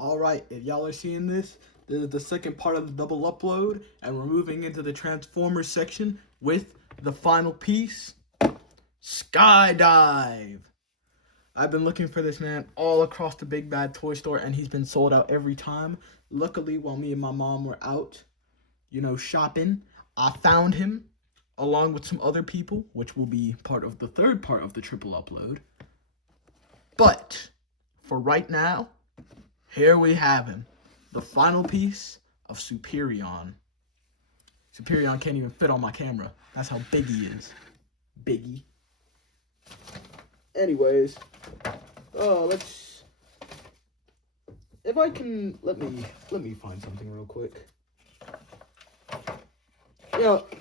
Alright, if y'all are seeing this, this is the second part of the double upload, and we're moving into the Transformers section with the final piece, Skydive. I've been looking for this man all across the big bad toy store, and he's been sold out every time. Luckily, while me and my mom were out, shopping, I found him along with some other people, which will be part of the third part of the triple upload. But for right now, here we have him, the final piece of Superion. Superion can't even fit on my camera. That's how big he is. Biggie. Anyways, let's. If I can, let me find something real quick.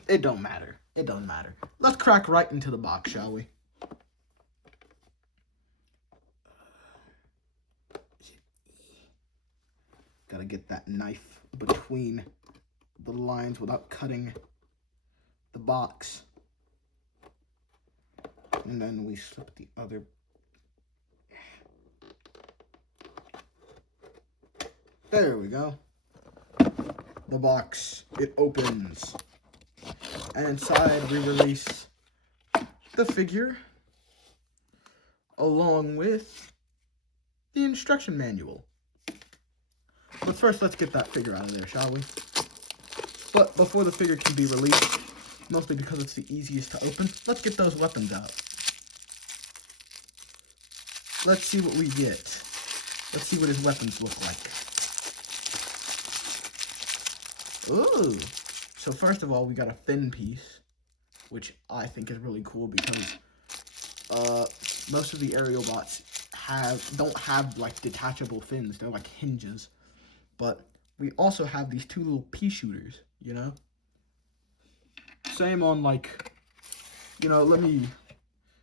It don't matter. It doesn't matter. Let's crack right into the box, shall we? Gotta get that knife between the lines without cutting the box. And then we slip the other. There we go. The box, it opens. And inside we release the figure along with the instruction manual. But first, let's get that figure out of there, shall we? But before the figure can be released, mostly because it's the easiest to open, let's get those weapons out. Let's see what we get. Let's see what his weapons look like. Ooh. So first of all, we got a fin piece, which I think is really cool because most of the aerial bots don't have like detachable fins. They're like hinges. But we also have these two little pea shooters, Same on let me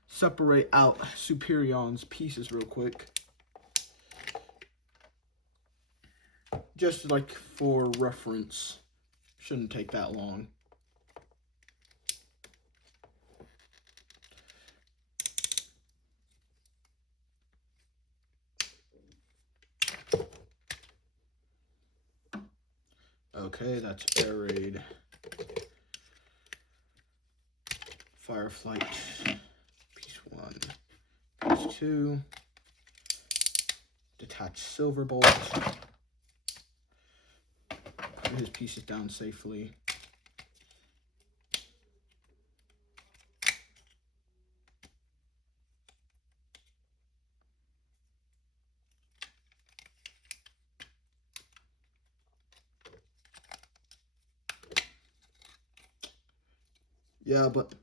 separate out Superion's pieces real quick. Just like for reference. Shouldn't take that long. Okay, that's air raid. Fireflight. Piece 1. Piece 2. Detach Silverbolt. Put his pieces down safely. Yeah, but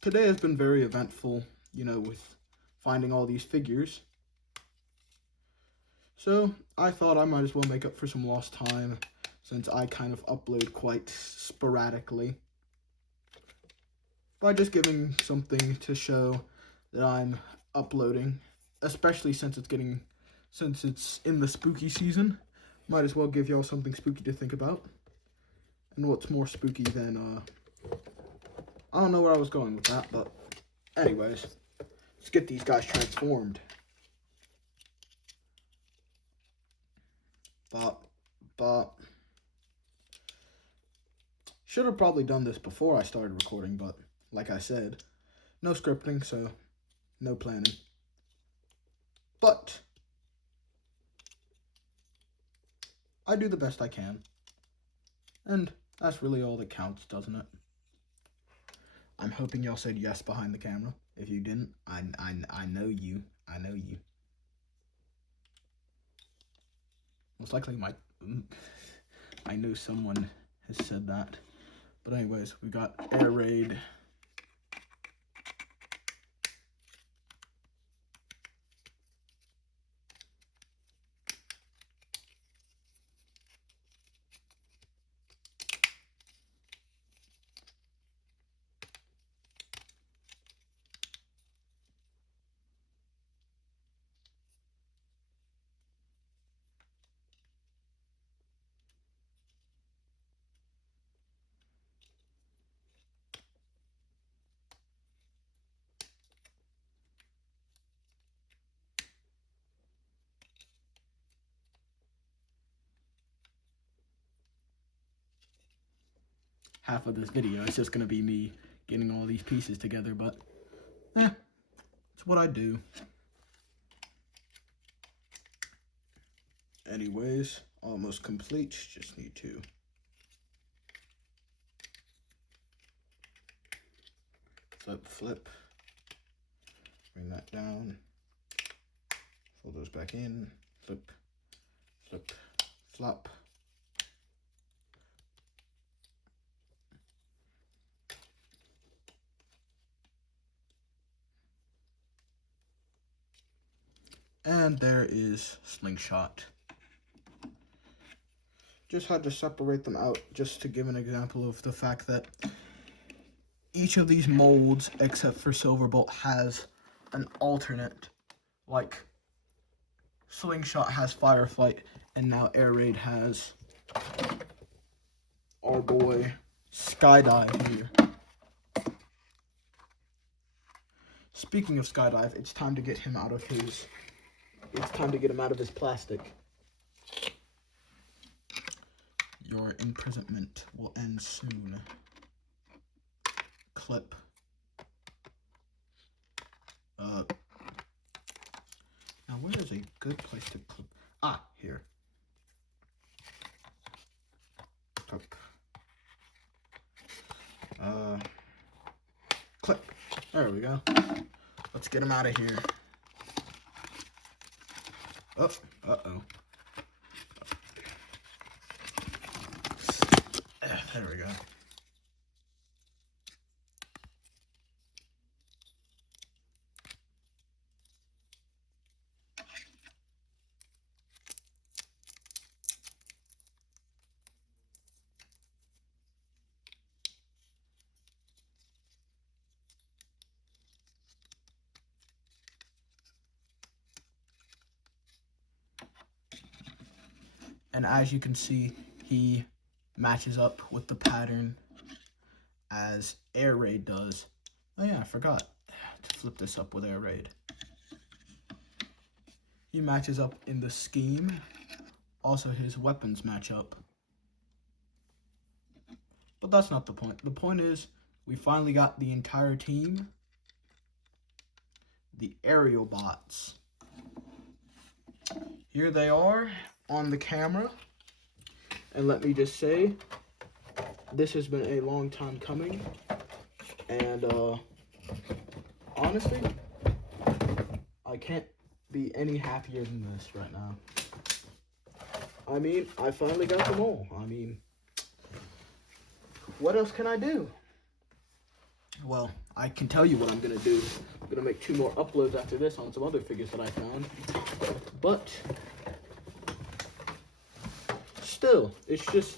today has been very eventful, with finding all these figures. So I thought I might as well make up for some lost time, since I kind of upload quite sporadically, by just giving something to show that I'm uploading, especially since it's in the spooky season. Might as well give y'all something spooky to think about. And what's more spooky than I don't know where I was going with that, but anyways, let's get these guys transformed. But should have probably done this before I started recording, but like I said, no scripting, so no planning. But I do the best I can, and that's really all that counts, doesn't it? I'm hoping y'all said yes behind the camera. If you didn't, I know you. I know you. Most likely I know someone has said that. But anyways, we got air raid. half of this video. It's just gonna be me getting all these pieces together, but it's what I do. Anyways, almost complete. Just need to flip, bring that down, fold those back in, flip, flop. And there is slingshot. Just had to separate them out just to give an example of the fact that each of these molds, except for Silverbolt, has an alternate. Like, Slingshot has Fireflight, and now Air Raid has our boy Skydive here. Speaking of Skydive, it's time to get him out of his... It's time to get him out of his plastic. Your imprisonment will end soon. Clip. Now where is a good place to clip? Ah, here. Clip. Clip. There we go. Let's get him out of here. Oh, uh-oh. There we go. And as you can see, he matches up with the pattern as Air Raid does. Oh yeah, I forgot to flip this up with Air Raid. He matches up in the scheme. Also, his weapons match up. But that's not the point. The point is, we finally got the entire team. The aerial bots. Here they are on the camera. And let me just say, this has been a long time coming. And honestly, I can't be any happier than this right now. I mean, I finally got them all. I mean, what else can I do? Well, I can tell you what I'm going to do. I'm going to make 2 more uploads after this on some other figures that I found. But still, it's just,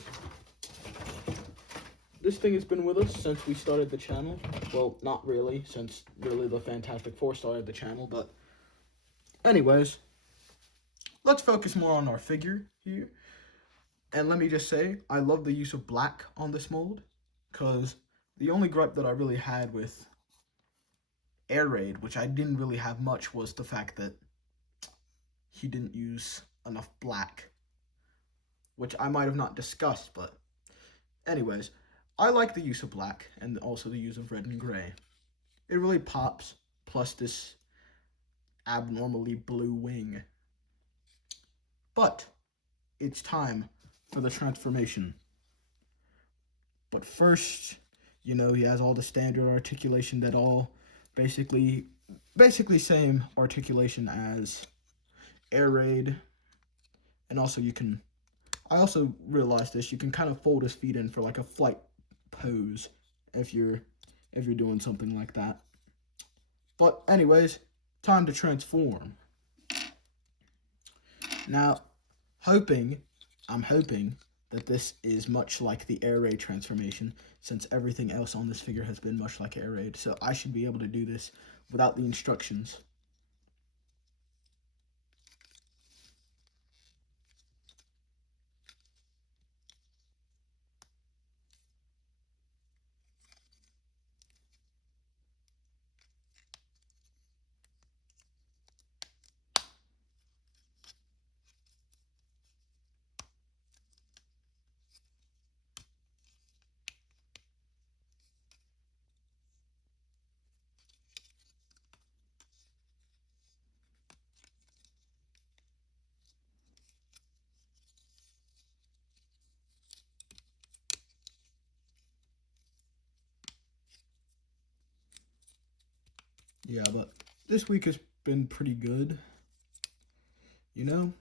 this thing has been with us since we started the channel. Well, not really, since really the Fantastic Four started the channel, but anyways, let's focus more on our figure here. And let me just say, I love the use of black on this mold, because the only gripe that I really had with Air Raid, which I didn't really have much, was the fact that he didn't use enough black, which I might have not discussed, but anyways, I like the use of black and also the use of red and gray. It really pops, plus this abnormally blue wing. But it's time for the transformation. But first, you know, he has all the standard articulation that all basically same articulation as Air Raid. And also I also realized this, you can kind of fold his feet in for like a flight pose if you're doing something like that. But anyways, time to transform. Now, I'm hoping that this is much like the Air Raid transformation, since everything else on this figure has been much like Air Raid, so I should be able to do this without the instructions. Yeah, but this week has been pretty good. You know,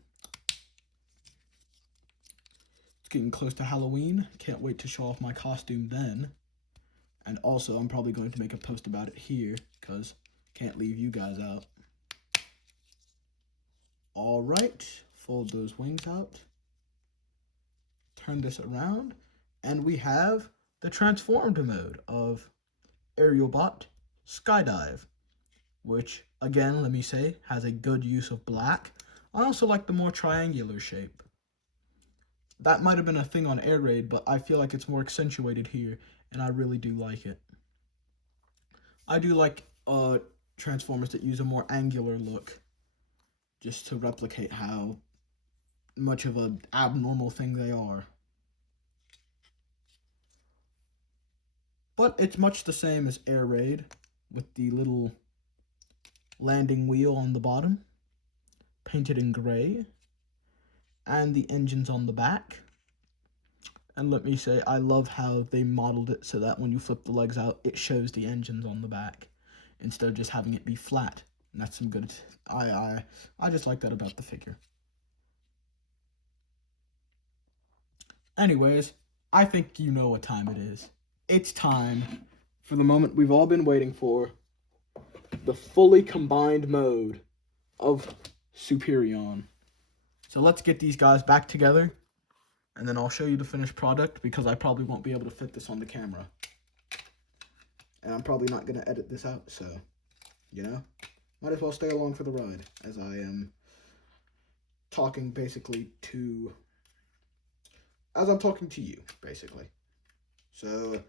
it's getting close to Halloween. Can't wait to show off my costume then. And also, I'm probably going to make a post about it here, because can't leave you guys out. All right, fold those wings out. Turn this around, and we have the transformed mode of Aerial Bot Skydive, which, again, let me say, has a good use of black. I also like the more triangular shape. That might have been a thing on Air Raid, but I feel like it's more accentuated here, and I really do like it. I do like transformers that use a more angular look, just to replicate how much of an abnormal thing they are. But it's much the same as Air Raid, with the little landing wheel on the bottom, painted in gray, and the engines on the back. And let me say, I love how they modeled it so that when you flip the legs out, it shows the engines on the back, instead of just having it be flat. And that's some good, I just like that about the figure. Anyways, I think you know what time it is. It's time for the moment we've all been waiting for, the fully combined mode of Superion. So let's get these guys back together, and then I'll show you the finished product, because I probably won't be able to fit this on the camera. And I'm probably not going to edit this out, so, you know, might as well stay along for the ride, as I am talking basically to, as I'm talking to you, basically. So,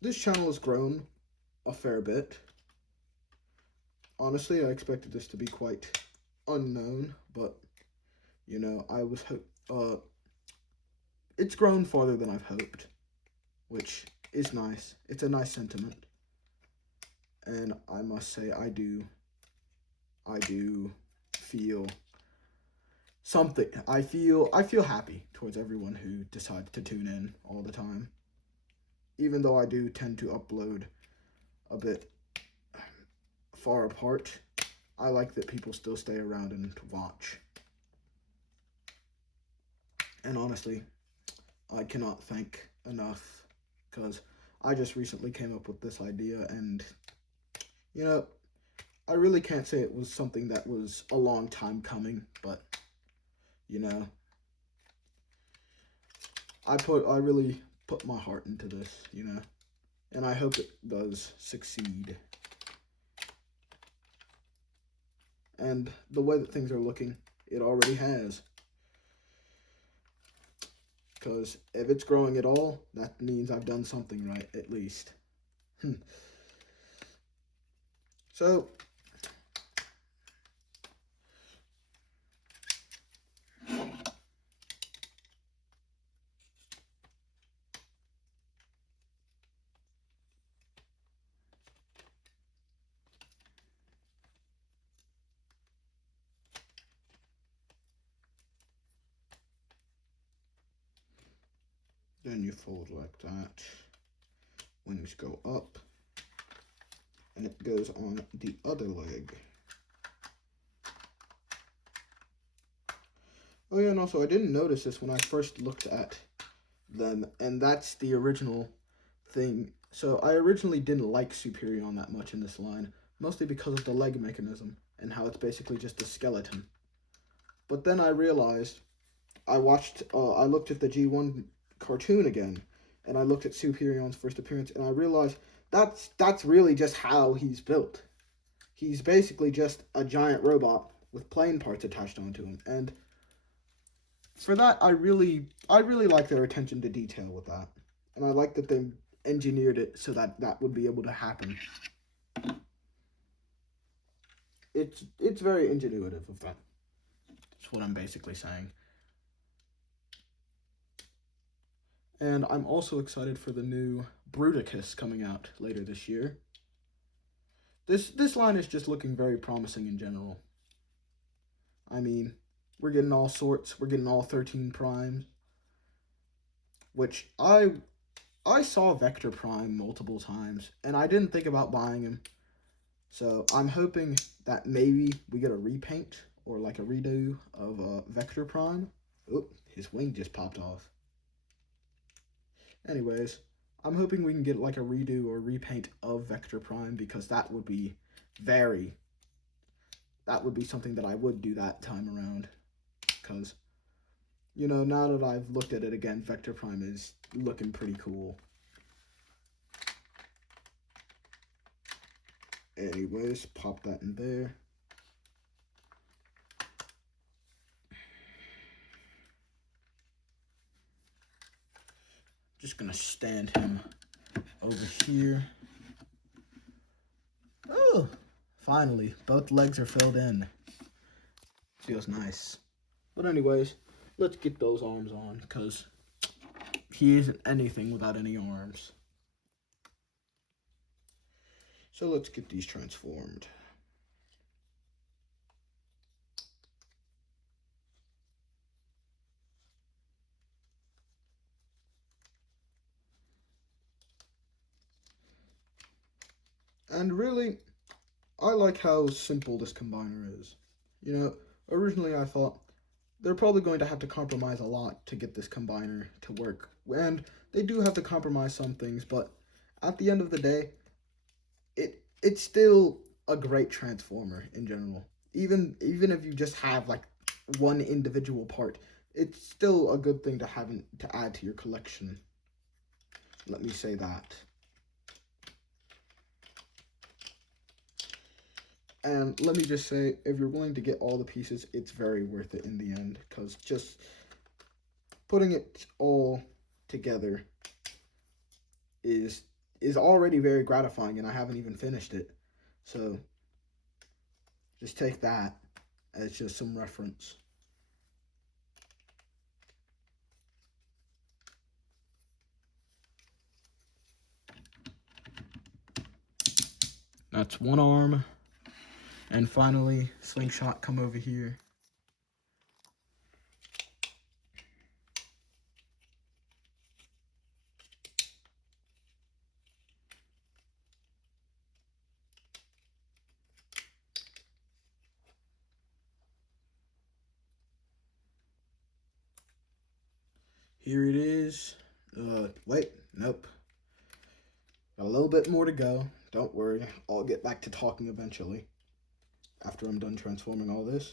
this channel has grown a fair bit. Honestly, I expected this to be quite unknown, but, you know, it's grown farther than I've hoped, which is nice. It's a nice sentiment. And I must say, I do feel something. I feel happy towards everyone who decides to tune in all the time. Even though I do tend to upload a bit far apart, I like that people still stay around and watch. And honestly, I cannot thank enough, because I just recently came up with this idea, and, you know, I really can't say it was something that was a long time coming, but, you know, I really put my heart into this, you know, and I hope it does succeed. And the way that things are looking, it already has. Because if it's growing at all, that means I've done something right, at least. So, then you fold like that. Wings go up, and it goes on the other leg. Oh yeah, and also I didn't notice this when I first looked at them, and that's the original thing. So I originally didn't like Superion that much in this line, mostly because of the leg mechanism and how it's basically just a skeleton. But then I realized, I looked at the G1 cartoon again, and I looked at Superion's first appearance, and I realized that's really just how he's built. He's basically just a giant robot with plane parts attached onto him, and for that, I really like their attention to detail with that, and I like that they engineered it so that that would be able to happen. It's very ingenuitive of that. That's what I'm basically saying. And I'm also excited for the new Bruticus coming out later this year. This line is just looking very promising in general. I mean, we're getting all sorts. We're getting all 13 primes, which I I saw Vector Prime multiple times, and I didn't think about buying him. So I'm hoping that maybe we get a repaint or like a redo of Vector Prime. Oh, his wing just popped off. Anyways, I'm hoping we can get like a redo or repaint of Vector Prime, because that would be something that I would do that time around. Because, you know, now that I've looked at it again, Vector Prime is looking pretty cool. Anyways, pop that in there. Just gonna stand him over here. Oh, finally, both legs are filled in. Feels nice. But anyways, let's get those arms on, because he isn't anything without any arms. So let's get these transformed. And really, I like how simple this combiner is. You know, originally I thought they're probably going to have to compromise a lot to get this combiner to work. And they do have to compromise some things, but at the end of the day, it's still a great transformer in general. Even if you just have like one individual part, it's still a good thing to add to your collection. Let me say that. And let me just say, if you're willing to get all the pieces, it's very worth it in the end, because just putting it all together is already very gratifying, and I haven't even finished it. So just take that as just some reference. That's one arm. And finally, Slingshot, come over here. Here it is. Wait, nope. Got a little bit more to go. Don't worry, I'll get back to talking eventually, after I'm done transforming all this.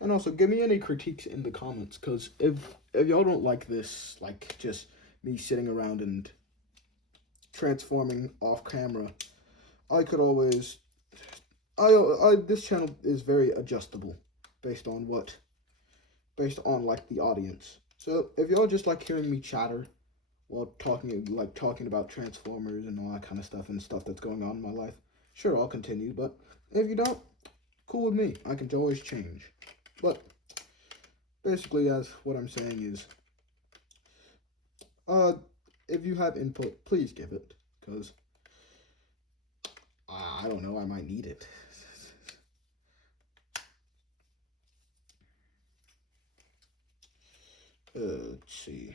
And also, give me any critiques in the comments, because if y'all don't like this, like just me sitting around and transforming off camera, I could always, this channel is very adjustable based on like the audience. So if y'all just like hearing me chatter while talking about Transformers and all that kind of stuff and stuff that's going on in my life, sure, I'll continue. But if you don't, cool with me. I can always change. But basically, as what I'm saying is, if you have input, please give it, because I don't know, I might need it. Let's see.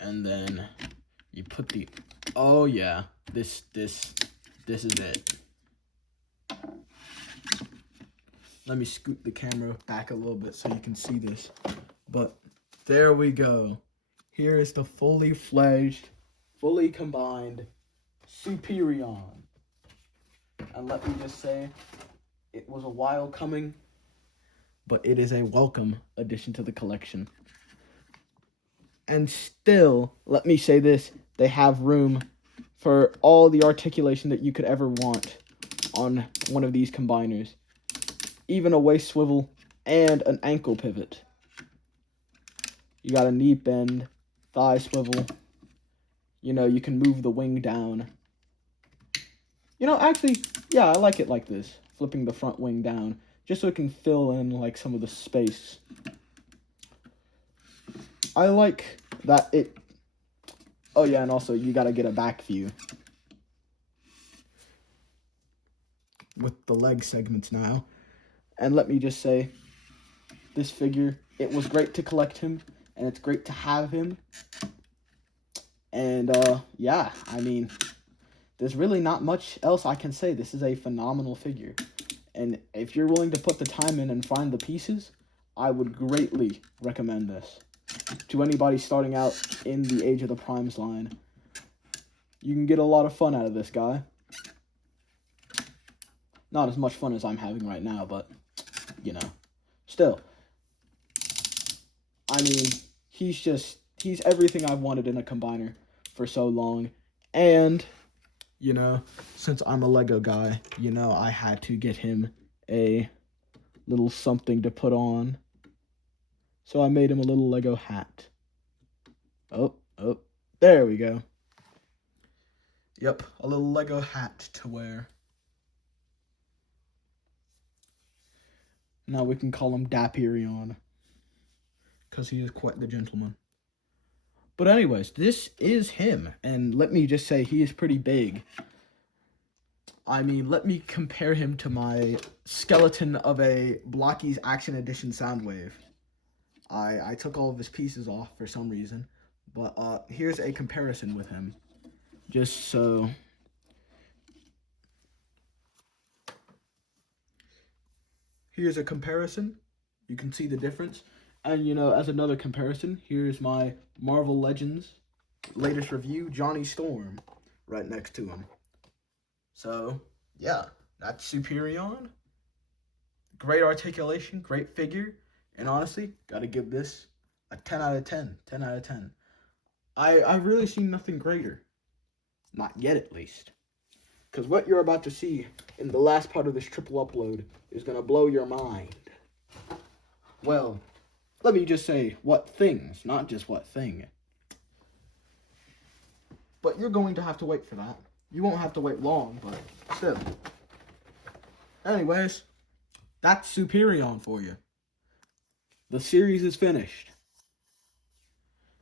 And then you put the, oh yeah, this is it. Let me scoot the camera back a little bit so you can see this. But there we go. Here is the fully fledged, fully combined Superion. And let me just say, it was a while coming, but it is a welcome addition to the collection. And still, let me say this, they have room for all the articulation that you could ever want on one of these combiners. Even a waist swivel and an ankle pivot. You got a knee bend, thigh swivel. You know, you can move the wing down. You know, actually, yeah, I like it like this. Flipping the front wing down, just so it can fill in like some of the space. I like Oh yeah, and also you gotta get a back view with the leg segments now. And let me just say, this figure, it was great to collect him, and it's great to have him. And yeah, I mean, there's really not much else I can say. This is a phenomenal figure. And if you're willing to put the time in and find the pieces, I would greatly recommend this to anybody starting out in the Age of the Primes line. You can get a lot of fun out of this guy. Not as much fun as I'm having right now, but, you know, still. I mean, he's everything I've wanted in a combiner for so long. And, you know, since I'm a Lego guy, you know, I had to get him a little something to put on. So I made him a little Lego hat. Oh, there we go. Yep, a little Lego hat to wear. Now we can call him Dapirion, because he is quite the gentleman. But anyways, this is him, and let me just say, he is pretty big. I mean, let me compare him to my skeleton of a Blocky's Action Edition Soundwave. I took all of his pieces off for some reason, but here's a comparison with him. Just so... Here's a comparison. You can see the difference. And, you know, as another comparison, here's my Marvel Legends latest review, Johnny Storm, right next to him. So, yeah, that's Superion. Great articulation, great figure. And honestly, gotta give this a 10 out of 10. 10 out of 10. I've really seen nothing greater. Not yet, at least. Because what you're about to see in the last part of this triple upload is going to blow your mind. Well, let me just say what things, not just what thing. But you're going to have to wait for that. You won't have to wait long, but still. Anyways, that's Superion for you. The series is finished.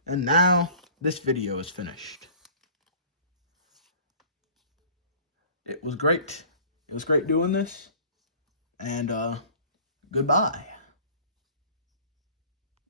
And now, this video is finished. It was great. It was great doing this. And, goodbye.